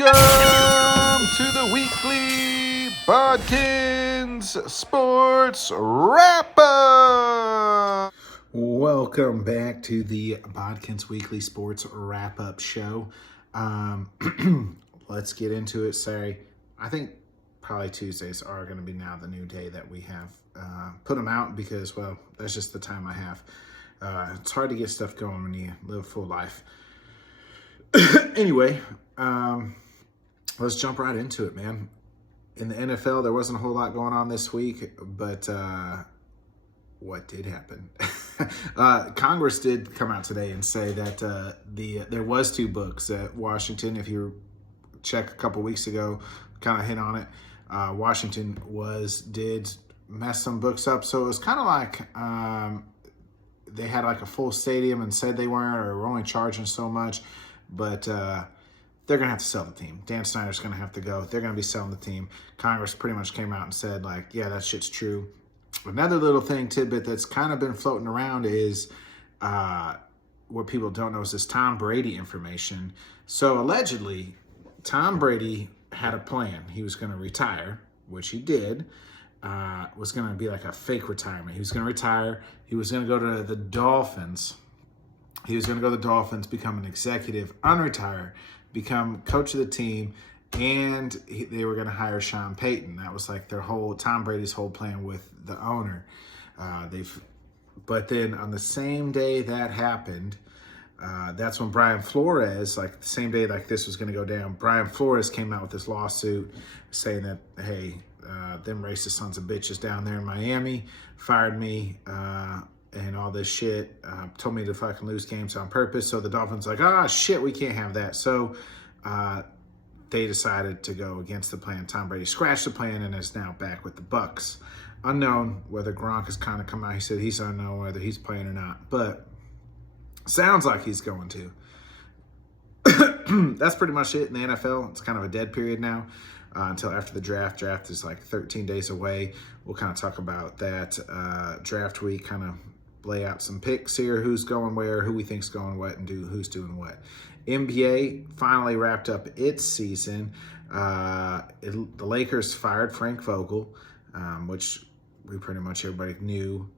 Welcome to the weekly Bodkins Sports Wrap Up. Welcome back to the Bodkins Weekly Sports Wrap Up Show. Let's get into it. Sorry, I think probably Tuesdays are going to be now the new day that we have put them out because, well, that's just the time I have. It's hard to get stuff going when you live a full life. Anyway, let's jump right into it, man. In the NFL, there wasn't a whole lot going on this week, but what did happen? Congress did come out today and say that there was two books at Washington. If you check a couple weeks ago, kind of hit on it. Washington did mess some books up, so it was kind of like they had like a full stadium and said they weren't or were only charging so much, but they're going to have to sell the team. Dan Snyder's going to have to go. They're going to be selling the team. Congress pretty much came out and said, like, yeah, that shit's true. Another little tidbit that's kind of been floating around is what people don't know is this Tom Brady information. So allegedly, Tom Brady had a plan. He was going to retire, which he did. Was going to be like a fake retirement. He was going to retire. He was going to go to the Dolphins. He was going to go to the Dolphins, become an executive, unretire, become coach of the team, and they were going to hire Sean Payton. That was like Tom Brady's whole plan with the owner. But then on the same day that happened, that's when Brian Flores, like the same day like this was going to go down, Brian Flores came out with this lawsuit saying that, hey, them racist sons of bitches down there in Miami fired me and all this shit, told me to fucking lose games on purpose. So the Dolphins like, shit, we can't have that. So they decided to go against the plan. Tom Brady scratched the plan and is now back with the Bucs. Unknown whether Gronk has kind of come out. He said he's unknown whether he's playing or not, but sounds like he's going to. That's pretty much it in the NFL. It's kind of a dead period now until after the draft. Draft is like 13 days away. We'll kind of talk about that draft week, kind of lay out some picks here, who's going where, who we think's going what, and who's doing what. NBA finally wrapped up its season. The Lakers fired Frank Vogel, which we pretty much everybody knew.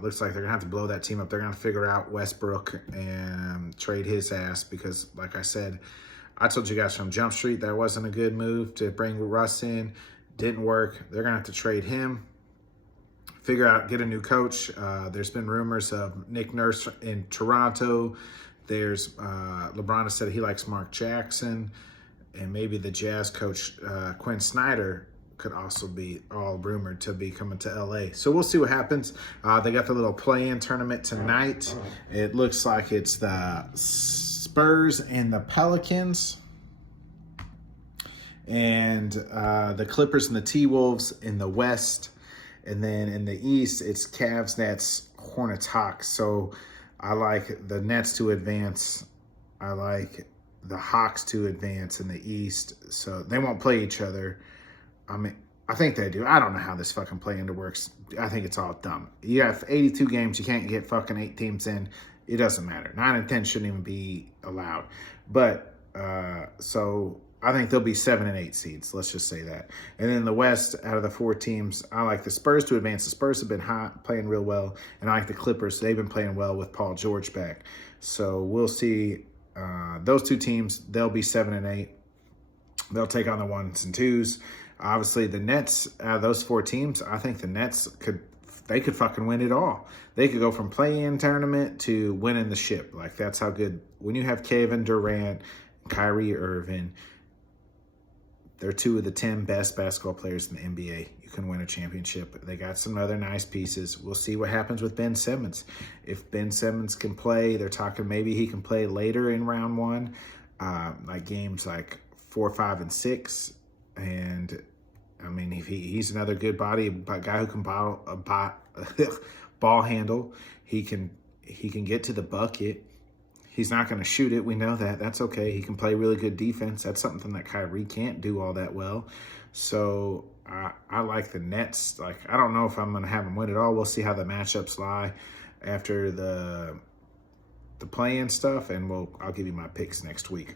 Looks like they're going to have to blow that team up. They're going to figure out Westbrook and trade his ass because, like I said, I told you guys from Jump Street that wasn't a good move to bring Russ in. Didn't work. They're going to have to trade him, get a new coach. There's been rumors of Nick Nurse in Toronto. There's LeBron has said he likes Mark Jackson, and maybe the Jazz coach Quinn Snyder could also be all rumored to be coming to LA. So we'll see what happens. They got the little play-in tournament tonight. It looks like it's the Spurs and the Pelicans, and the Clippers and the T-Wolves in the West. And then in the East, it's Cavs, Nets, Hornets, Hawks. So I like the Nets to advance. I like the Hawks to advance in the East. So they won't play each other. I mean, I think they do. I don't know how this fucking play-in works. I think it's all dumb. You have 82 games. You can't get fucking 8 teams in. It doesn't matter. 9 and 10 shouldn't even be allowed. But, so I think there'll be 7 and 8 seeds. Let's just say that. And then the West, out of the 4 teams, I like the Spurs to advance. The Spurs have been hot, playing real well. And I like the Clippers. They've been playing well with Paul George back. So we'll see. Those 2 teams, they'll be 7 and 8. They'll take on the 1s and 2s. Obviously, the Nets, out of those 4 teams, I think the Nets could fucking win it all. They could go from play-in tournament to winning the ship. Like, that's how good. When you have Kevin Durant, Kyrie Irving, they're 2 of the 10 best basketball players in the NBA. You can win a championship. They got some other nice pieces. We'll see what happens with Ben Simmons. If Ben Simmons can play, they're talking maybe he can play later in round 1, like games like 4, 5, and 6. And I mean, if he's another good guy who can ball handle. He can get to the bucket. He's not going to shoot it. We know that. That's okay. He can play really good defense. That's something that Kyrie can't do all that well. So I like the Nets. Like, I don't know if I'm going to have them win it all. We'll see how the matchups lie after the play-in stuff, and I'll give you my picks next week.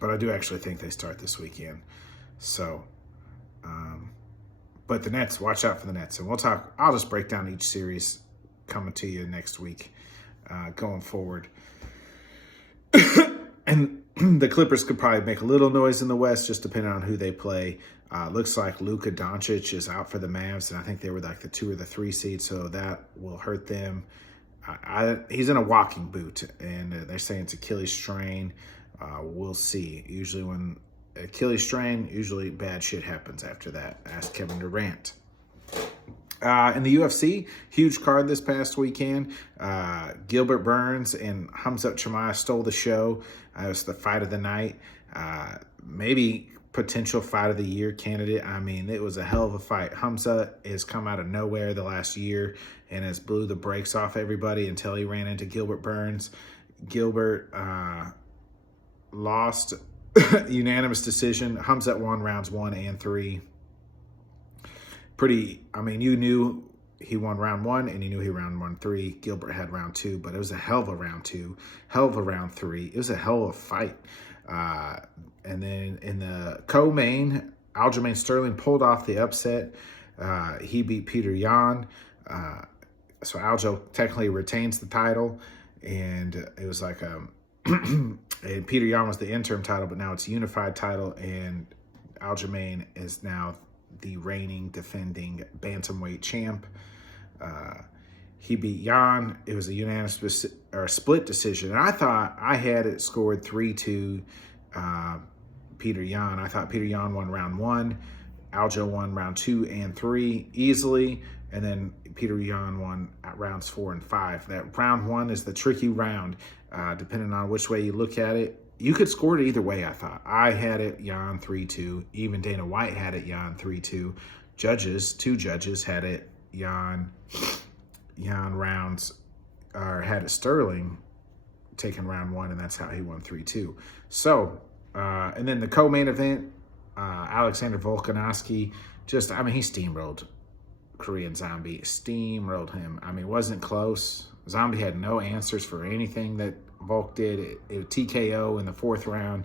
but I do actually think they start this weekend. So, but the Nets, watch out for the Nets. And I'll just break down each series coming to you next week going forward. And the Clippers could probably make a little noise in the West, just depending on who they play. Looks like Luka Doncic is out for the Mavs, and I think they were like the 2 or the 3 seed, so that will hurt them. He's in a walking boot, and they're saying it's Achilles strain. We'll see. Usually when Achilles strain, usually bad shit happens after that. Ask Kevin Durant. In the UFC, huge card this past weekend. Gilbert Burns and Khamzat Chimaev stole the show. It was the fight of the night. Maybe potential fight of the year candidate. I mean, it was a hell of a fight. Khamzat has come out of nowhere the last year and has blew the brakes off everybody until he ran into Gilbert Burns. Gilbert lost unanimous decision. Khamzat won rounds 1 and 3. You knew he won round 1 and you knew he won 3. Gilbert had round 2, but it was a hell of a round 2, hell of a round 3. It was a hell of a fight. And then in the co-main, Aljamain Sterling pulled off the upset. He beat Peter Yan. So Aljo technically retains the title, and it was like and Peter Yan was the interim title, but now it's a unified title, and Aljamain is now the reigning, defending bantamweight champ. He beat Yan. It was a unanimous or split decision, and I thought I had it scored 3-2. Peter Yan. I thought Peter Yan won round 1. Aljo won round 2 and 3 easily, and then Peter Yan won at rounds 4 and 5. That round 1 is the tricky round, depending on which way you look at it. You could score it either way, I thought. I had it Yan 3-2. Even Dana White had it Yan 3-2. Two judges had it Yan rounds, or had it Sterling taking round 1, and that's how he won 3-2. So, and then the co-main event, Alexander Volkanovski, he steamrolled Korean Zombie. Steamrolled him. It wasn't close. Zombie had no answers for anything that Volk did. It TKO in the 4th round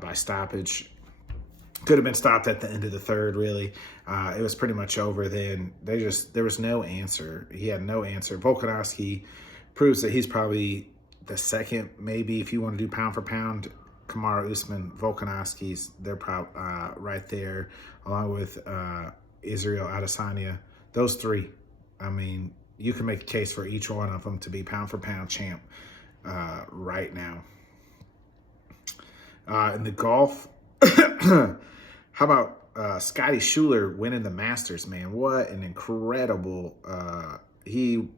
by stoppage. Could have been stopped at the end of the 3rd, really. It was pretty much over then. There was no answer. He had no answer. Volkanovski proves that he's probably the second, maybe, if you want to do pound for pound, Kamaru Usman, Volkanovski's, they're right there, along with Israel Adesanya. Those 3. You can make a case for each one of them to be pound for pound champ right now. In the golf, how about Scotty Schuyler winning the Masters, man? What an incredible, he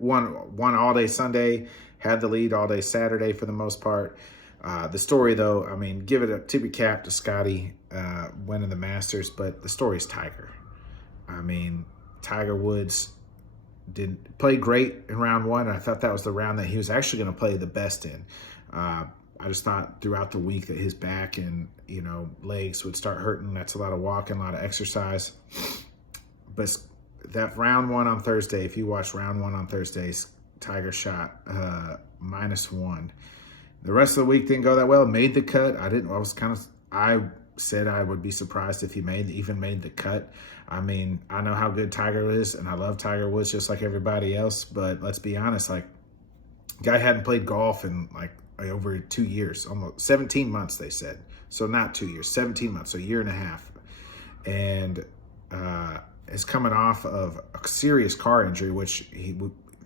won all day Sunday, had the lead all day Saturday for the most part. The story, though, give it a tip of cap to Scotty winning the Masters, but the story is Tiger. Tiger Woods did play great in round 1, and I thought that was the round that he was actually going to play the best in. I just thought throughout the week that his back and, legs would start hurting. That's a lot of walking, a lot of exercise. But that round 1 on Thursday, if you watch round 1 on Thursdays, Tiger shot -1. The rest of the week didn't go that well. Made the cut. I said I would be surprised if he even made the cut. I know how good Tiger is, and I love Tiger Woods just like everybody else. But let's be honest, guy hadn't played golf in over 2 years, almost 17 months, they said. So not 2 years, 17 months, so a year and a half. And is coming off of a serious car injury, which he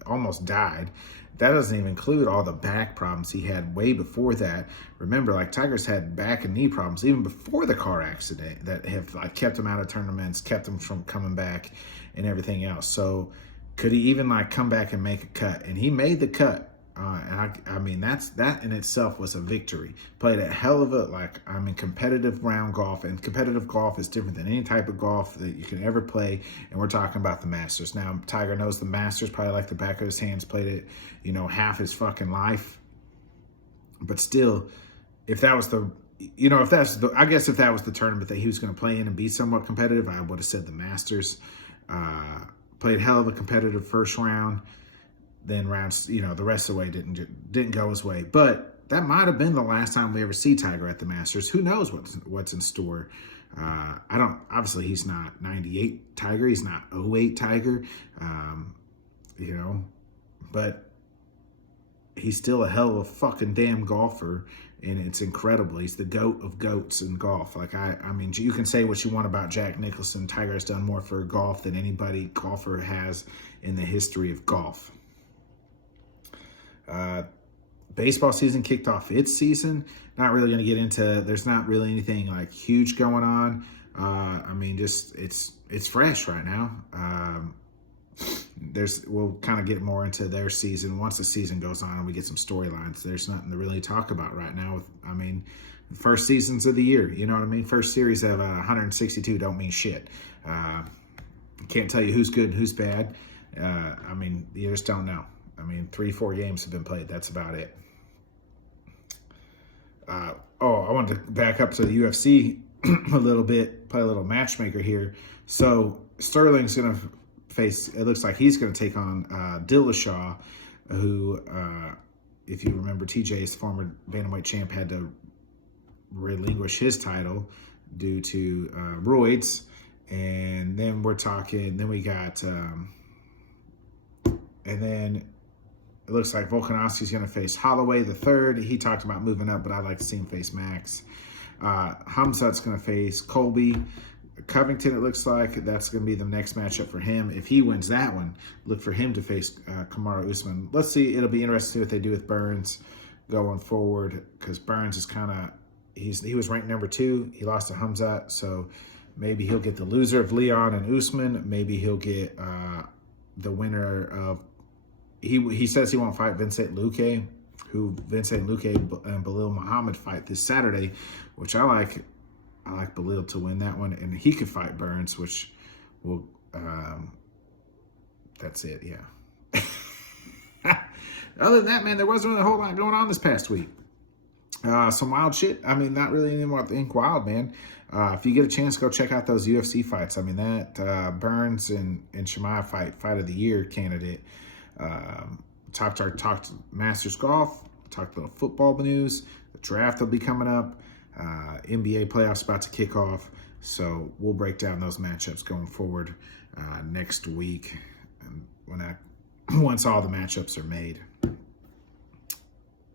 almost died. That doesn't even include all the back problems he had way before that. Remember, Tiger's had back and knee problems even before the car accident that have kept him out of tournaments, kept him from coming back and everything else. So could he even come back and make a cut? And he made the cut. That in itself was a victory. Played a hell of a competitive round golf, and competitive golf is different than any type of golf that you can ever play. And we're talking about the Masters. Now, Tiger knows the Masters probably like the back of his hands. Played it, half his fucking life. But still, if that was the tournament that he was going to play in and be somewhat competitive, I would have said the Masters. Played hell of a competitive first round. Then rounds, the rest of the way didn't go his way. But that might have been the last time we ever see Tiger at the Masters. Who knows what's in store? I don't. Obviously, he's not 98 Tiger. He's not 08 Tiger. You know, but he's still a hell of a fucking damn golfer, and it's incredible. He's the GOAT of GOATs in golf. Like, I mean, you can say what you want about Jack Nicholson. Tiger has done more for golf than anybody golfer has in the history of golf. Baseball season kicked off its season. Not really going to get into, there's not really anything like huge going on. I mean, just it's fresh right now. We'll kind of get more into their season once the season goes on and we get some storylines. There's nothing to really talk about right now. I mean, first seasons of the year, you know what I mean? First series of 162 don't mean shit. Can't tell you who's good and who's bad. I mean, you just don't know. I mean, 3-4 games have been played. That's about it. I wanted to back up to the UFC a little bit, play a little matchmaker here. So Sterling's going to face, it looks like he's going to take on Dillashaw, who, if you remember, TJ's former bantamweight champ had to relinquish his title due to roids. And then we're talking, then we got, and then it looks like Volkanovski's going to face Holloway the third. He talked about moving up, but I'd like to see him face Max. Hamzat's going to face Colby Covington, it looks like. That's going to be the next matchup for him. If he wins that one, look for him to face Kamaru Usman. Let's see. It'll be interesting to see what they do with Burns going forward, because Burns is kind of, he was ranked number 2. He lost to Hamzat, so maybe he'll get the loser of Leon and Usman. Maybe he'll get the winner of, he says he won't fight Vincent Luque, who Vincent Luque and Belal Muhammad fight this Saturday, which I like Belal to win that one, and he could fight Burns, which will, that's it, yeah. Other than that, man, there wasn't really a whole lot going on this past week. Some wild shit. I mean, not really anything wild, man. If you get a chance, go check out those UFC fights. I mean, that Burns and Chimaev fight of the year candidate. Talked Masters golf, talked a little football news. The draft will be coming up. NBA playoffs about to kick off. So we'll break down those matchups going forward next week once all the matchups are made.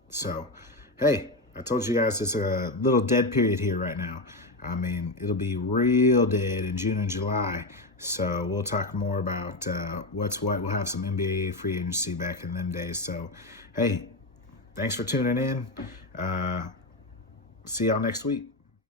So, hey, I told you guys it's a little dead period here right now. I mean, it'll be real dead in June and July. So we'll talk more about what's what. We'll have some NBA free agency back in them days. So, hey, thanks for tuning in. See y'all next week.